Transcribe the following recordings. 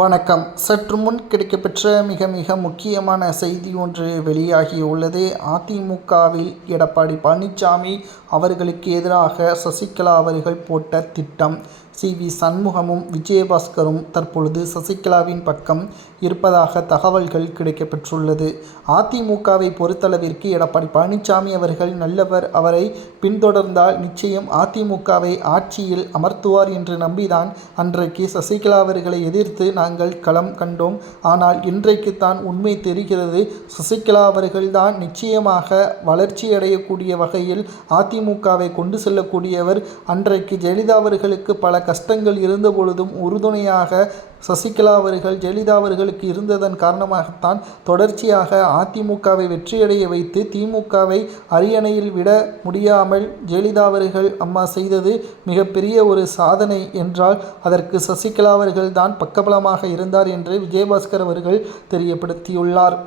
வணக்கம். சற்று முன் கிடைக்கப்பெற்ற மிக முக்கியமான செய்தி ஒன்று வெளியாகியுள்ளது. அதிமுகவில் எடப்பாடி பழனிசாமி அவர்களுக்கு எதிராக சசிகலா அவர்கள் போட்ட திட்டம். சி.வி. சண்முகமும் விஜயபாஸ்கரும் தற்பொழுது சசிகலாவின் பக்கம் இருப்பதாக தகவல்கள் கிடைக்கப்பெற்றுள்ளது. அதிமுகவை பொறுத்தளவிற்கு எடப்பாடி பழனிசாமி அவர்கள் நல்லவர், அவரை பின்தொடர்ந்தால் நிச்சயம் அதிமுகவை ஆட்சியில் அமர்த்துவார் என்று நம்பிதான் அன்றைக்கு சசிகலா அவர்களை எதிர்த்து நாங்கள் களம் கண்டோம். ஆனால் இன்றைக்குத்தான் உண்மை தெரிகிறது. சசிகலா அவர்கள்தான் நிச்சயமாக வளர்ச்சியடையக்கூடிய வகையில் அதிமுகவை கொண்டு செல்லக்கூடியவர். அன்றைக்கு ஜெயலலிதா அவர்களுக்கு பல கஷ்டங்கள் இருந்த பொழுதும் உறுதுணையாக சசிகலா அவர்கள் ஜெயலலிதா அவர்களுக்கு இருந்ததன் காரணமாகத்தான் தொடர்ச்சியாக அதிமுகவை வெற்றியடைய வைத்து திமுகவை அரியணையில் விட முடியாமல் ஜெயலலிதா அவர்கள் அம்மா செய்தது மிகப்பெரிய ஒரு சாதனை என்றால் அதற்கு சசிகலா அவர்கள் தான் பக்கபலமாக இருந்தார் என்று விஜயபாஸ்கர் அவர்கள் தெரியப்படுத்தியுள்ளார்.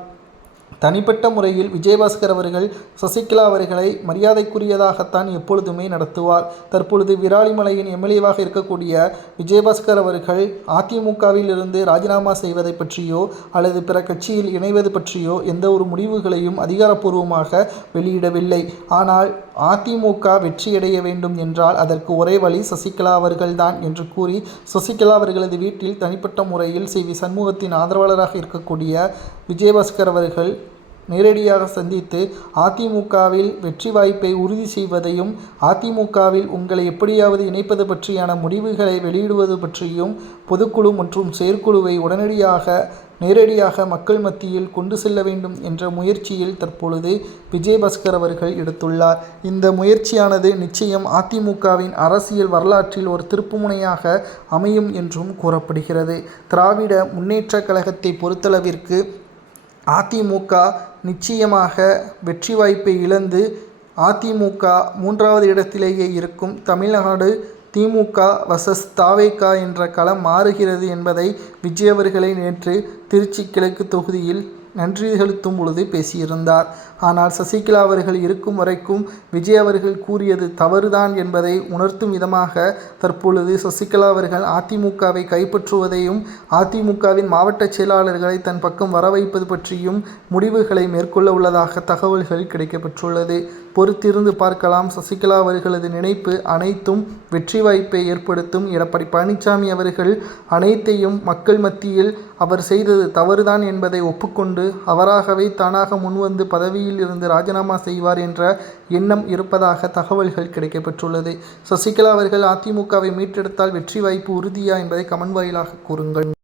தனிப்பட்ட முறையில் விஜயபாஸ்கர் அவர்கள் சசிகலா அவர்களை மரியாதைக்குரியதாகத்தான் எப்பொழுதுமே நடத்துவார். தற்பொழுது விராலிமலையின் எம்எல்ஏவாக இருக்கக்கூடிய விஜயபாஸ்கர் அவர்கள் அதிமுகவில் இருந்து ராஜினாமா செய்வதை பற்றியோ அல்லது பிற கட்சியில் இணைவது பற்றியோ எந்த ஒரு முடிவுகளையும் அதிகாரப்பூர்வமாக வெளியிடவில்லை. ஆனால் அதிமுக வெற்றியடைய வேண்டும் என்றால் அதற்கு ஒரே வழி சசிகலா அவர்கள்தான் என்று கூறி சசிகலா அவர்களது வீட்டில் தனிப்பட்ட முறையில் சி.வி. சண்முகத்தின் ஆதரவாளராக இருக்கக்கூடிய விஜயபாஸ்கர் அவர்கள் நேரடியாக சந்தித்து அதிமுகவில் வெற்றி வாய்ப்பை உறுதி செய்வதையும் அதிமுகவில் உங்களை எப்படியாவது இணைப்பது பற்றியான முடிவுகளை வெளியிடுவது பற்றியும் பொதுக்குழு மற்றும் செயற்குழுவை உடனடியாக நேரடியாக மக்கள் மத்தியில் கொண்டு செல்ல வேண்டும் என்ற முயற்சியில் தற்பொழுது விஜயபாஸ்கர் அவர்கள் எடுத்துள்ளார். இந்த முயற்சியானது நிச்சயம் அதிமுகவின் அரசியல் வரலாற்றில் ஒரு திருப்புமுனையாக அமையும் என்றும் கூறப்படுகிறது. திராவிட முன்னேற்ற கழகத்தை பொறுத்தளவிற்கு அதிமுக நிச்சயமாக வெற்றி வாய்ப்பை இழந்து அதிமுக 3வது இடத்திலேயே இருக்கும். தமிழ்நாடு திமுக வர்சஸ் தாவேகா என்ற களம் மாறுகிறது என்பதை விஜய் அவர்களை நேற்று திருச்சி கிழக்கு தொகுதியில் நன்றி செலுத்தும் பொழுது பேசியிருந்தார். ஆனால் சசிகலா அவர்கள் இருக்கும் வரைக்கும் விஜய் அவர்கள் கூறியது தவறுதான் என்பதை உணர்த்தும் விதமாக தற்பொழுது சசிகலா அவர்கள் அதிமுகவை கைப்பற்றுவதையும் அதிமுகவின் மாவட்ட செயலாளர்களை தன் பக்கம் வர வைப்பது பற்றியும் முடிவுகளை மேற்கொள்ள உள்ளதாக தகவல்கள் கிடைக்கப்பெற்றுள்ளது. பொறுத்திருந்து பார்க்கலாம். சசிகலா அவர்களது நினைப்பு அனைத்தும் வெற்றி வாய்ப்பை ஏற்படுத்தும். எடப்பாடி பழனிசாமி அவர்கள் அனைத்தையும் மக்கள் மத்தியில் அவர் செய்தது தவறுதான் என்பதை ஒப்புக்கொண்டு அவராகவே தானாக முன்வந்து பதவியில் இருந்து ராஜினாமா செய்வார் என்ற எண்ணம் இருப்பதாக தகவல்கள் கிடைக்கப்பெற்றுள்ளது. சசிகலா அவர்கள் அதிமுகவை மீட்டெடுத்தால் வெற்றி வாய்ப்பு உறுதியா என்பதை கமெண்ட் வாயிலாக கூறுங்கள்.